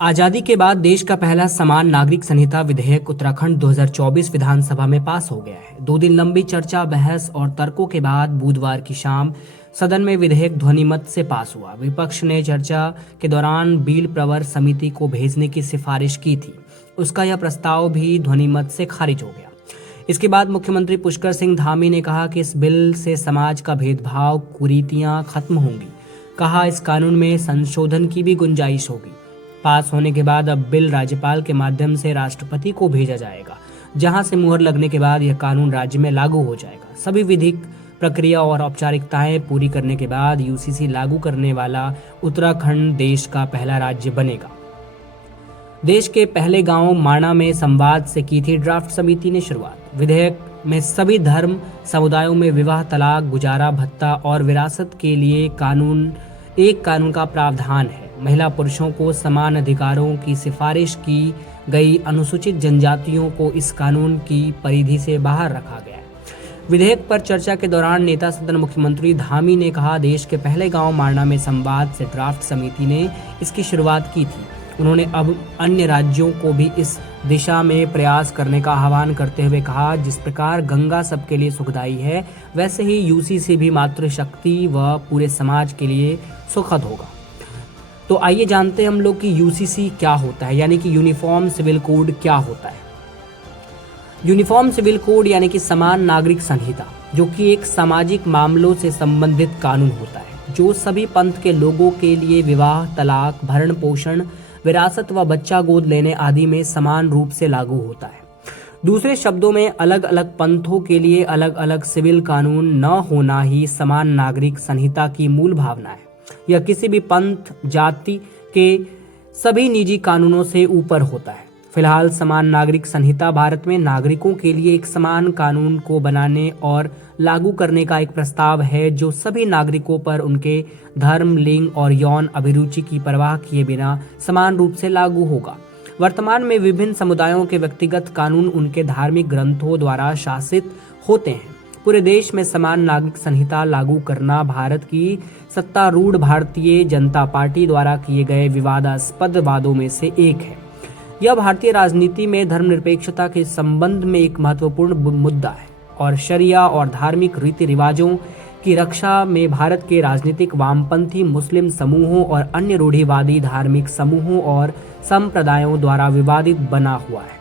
आजादी के बाद देश का पहला समान नागरिक संहिता विधेयक उत्तराखंड 2024 विधानसभा में पास हो गया है। 2 दिन लंबी चर्चा, बहस और तर्कों के बाद बुधवार की शाम सदन में विधेयक ध्वनिमत से पास हुआ। विपक्ष ने चर्चा के दौरान बिल प्रवर समिति को भेजने की सिफारिश की थी। उसका यह प्रस्ताव भी ध्वनिमत से खारिज हो गया। इसके बाद मुख्यमंत्री पुष्कर सिंह धामी ने कहा कि इस बिल से समाज का भेदभाव, कुरीतियां खत्म होंगी। कहा, इस कानून में संशोधन की भी गुंजाइश होगी। पास होने के बाद अब बिल राज्यपाल के माध्यम से राष्ट्रपति को भेजा जाएगा, जहां से मुहर लगने के बाद यह कानून राज्य में लागू हो जाएगा। सभी विधिक प्रक्रिया और औपचारिकताएं पूरी करने के बाद यूसीसी लागू करने वाला उत्तराखंड देश का पहला राज्य बनेगा। देश के पहले गांव माणा में संवाद से की थी ड्राफ्ट समिति ने शुरुआत। विधेयक में सभी धर्म समुदायों में विवाह, तलाक, गुजारा भत्ता और विरासत के लिए एक कानून का प्रावधान है। महिला पुरुषों को समान अधिकारों की सिफारिश की गई। अनुसूचित जनजातियों को इस कानून की परिधि से बाहर रखा गया है। विधेयक पर चर्चा के दौरान नेता सदन मुख्यमंत्री धामी ने कहा, देश के पहले गांव माणा में संवाद से ड्राफ्ट समिति ने इसकी शुरुआत की थी। उन्होंने अब अन्य राज्यों को भी इस दिशा में प्रयास करने का आह्वान करते हुए कहा, जिस प्रकार गंगा सबके लिए सुखदायी है, वैसे ही यूसीसी भी मातृशक्ति व पूरे समाज के लिए सुखद होगा। तो आइए जानते हैं हम लोग कि यूसीसी क्या होता है, यानी कि यूनिफॉर्म सिविल कोड क्या होता है। यूनिफॉर्म सिविल कोड यानी कि समान नागरिक संहिता, जो कि एक सामाजिक मामलों से संबंधित कानून होता है, जो सभी पंथ के लोगों के लिए विवाह, तलाक, भरण पोषण, विरासत व बच्चा गोद लेने आदि में समान रूप से लागू होता है। दूसरे शब्दों में, अलग अलग पंथों के लिए अलग अलग सिविल कानून न होना ही समान नागरिक संहिता की मूल भावना है। यह किसी भी पंथ, जाति के सभी निजी कानूनों से ऊपर होता है। फिलहाल समान नागरिक संहिता भारत में नागरिकों के लिए एक समान कानून को बनाने और लागू करने का एक प्रस्ताव है, जो सभी नागरिकों पर उनके धर्म, लिंग और यौन अभिरुचि की परवाह किए बिना समान रूप से लागू होगा। वर्तमान में विभिन्न समुदायों के व्यक्तिगत कानून उनके धार्मिक ग्रंथों द्वारा शासित होते हैं। पूरे देश में समान नागरिक संहिता लागू करना भारत की सत्तारूढ़ भारतीय जनता पार्टी द्वारा किए गए विवादास्पद वादों में से एक है। यह भारतीय राजनीति में धर्मनिरपेक्षता के संबंध में एक महत्वपूर्ण मुद्दा है और शरिया और धार्मिक रीति रिवाजों की रक्षा में भारत के राजनीतिक वामपंथी मुस्लिम समूहों और अन्य रूढ़िवादी धार्मिक समूहों और संप्रदायों द्वारा विवादित बना हुआ है।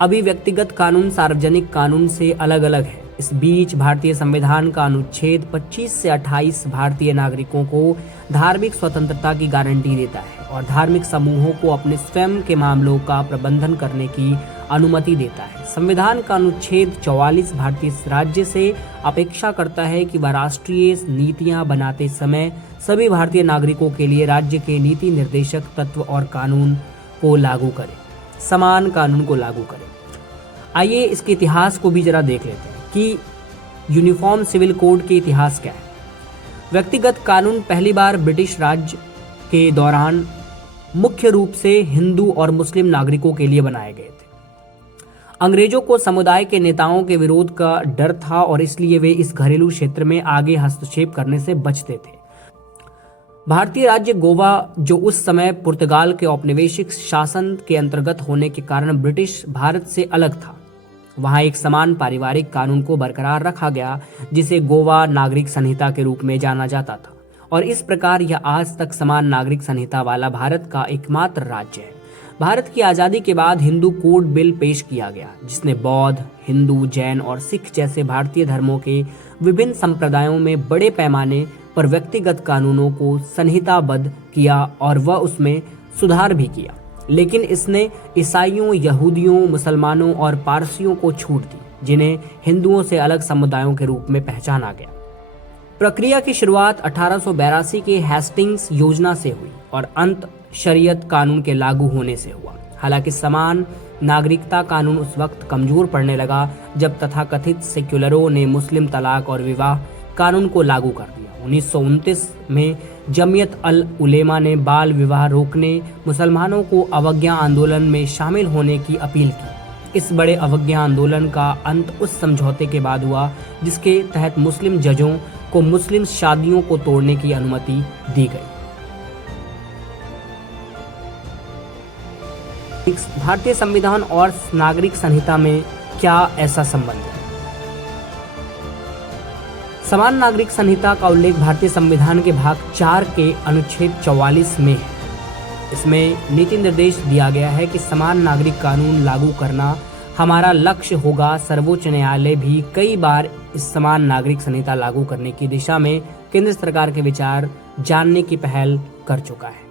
अभी व्यक्तिगत कानून सार्वजनिक कानून से अलग अलग है। इस बीच भारतीय संविधान का अनुच्छेद 25 से 28 भारतीय नागरिकों को धार्मिक स्वतंत्रता की गारंटी देता है और धार्मिक समूहों को अपने स्वयं के मामलों का प्रबंधन करने की अनुमति देता है। संविधान का अनुच्छेद 44 भारतीय राज्य से अपेक्षा करता है कि वह राष्ट्रीय नीतियां बनाते समय सभी भारतीय नागरिकों के लिए राज्य के नीति निर्देशक तत्व और कानून को लागू करे, समान कानून को लागू करे। आइए इसके इतिहास को भी जरा देख लेते हैं कि यूनिफॉर्म सिविल कोड के इतिहास क्या है। व्यक्तिगत कानून पहली बार ब्रिटिश राज के दौरान मुख्य रूप से हिंदू और मुस्लिम नागरिकों के लिए बनाए गए थे। अंग्रेजों को समुदाय के नेताओं के विरोध का डर था और इसलिए वे इस घरेलू क्षेत्र में आगे हस्तक्षेप करने से बचते थे। भारतीय राज्य गोवा, जो उस समय पुर्तगाल के औपनिवेशिक शासन के अंतर्गत होने के कारण ब्रिटिश भारत से अलग था, वहां एक समान पारिवारिक कानून को बरकरार रखा गया, जिसे गोवा नागरिक संहिता के रूप में जाना जाता था और इस प्रकार यह आज तक समान नागरिक संहिता वाला भारत का एकमात्र राज्य है। भारत की आजादी के बाद हिंदू कोड बिल पेश किया गया, जिसने बौद्ध, हिंदू, जैन और सिख जैसे भारतीय धर्मों के विभिन्न संप्रदायों में बड़े पैमाने पर व्यक्तिगत कानूनों को संहिताबद्ध किया और वह उसमें सुधार भी किया। लेकिन इसने ईसाइयों, यहूदियों, मुसलमानों और पारसियों को छूट दी, जिन्हें हिंदुओं से अलग समुदायों के रूप में पहचाना गया। प्रक्रिया की शुरुआत 1882 के हेस्टिंग्स योजना से हुई और अंत शरीयत कानून के लागू होने से हुआ। हालांकि समान नागरिकता कानून उस वक्त कमजोर पड़ने लगा जब तथाकथित सेक्युलरों ने मुस्लिम तलाक और विवाह कानून को लागू कर दिया। 1929 में जमियत अल उलेमा ने बाल विवाह रोकने, मुसलमानों को अवज्ञा आंदोलन में शामिल होने की अपील की। इस बड़े अवज्ञा आंदोलन का अंत उस समझौते के बाद हुआ जिसके तहत मुस्लिम जजों को मुस्लिम शादियों को तोड़ने की अनुमति दी गई। भारतीय संविधान और नागरिक संहिता में क्या ऐसा संबंध है? समान नागरिक संहिता का उल्लेख भारतीय संविधान के भाग 4 के अनुच्छेद 44 में है। इसमें नीति निर्देश दिया गया है कि समान नागरिक कानून लागू करना हमारा लक्ष्य होगा। सर्वोच्च न्यायालय भी कई बार इस समान नागरिक संहिता लागू करने की दिशा में केंद्र सरकार के विचार जानने की पहल कर चुका है।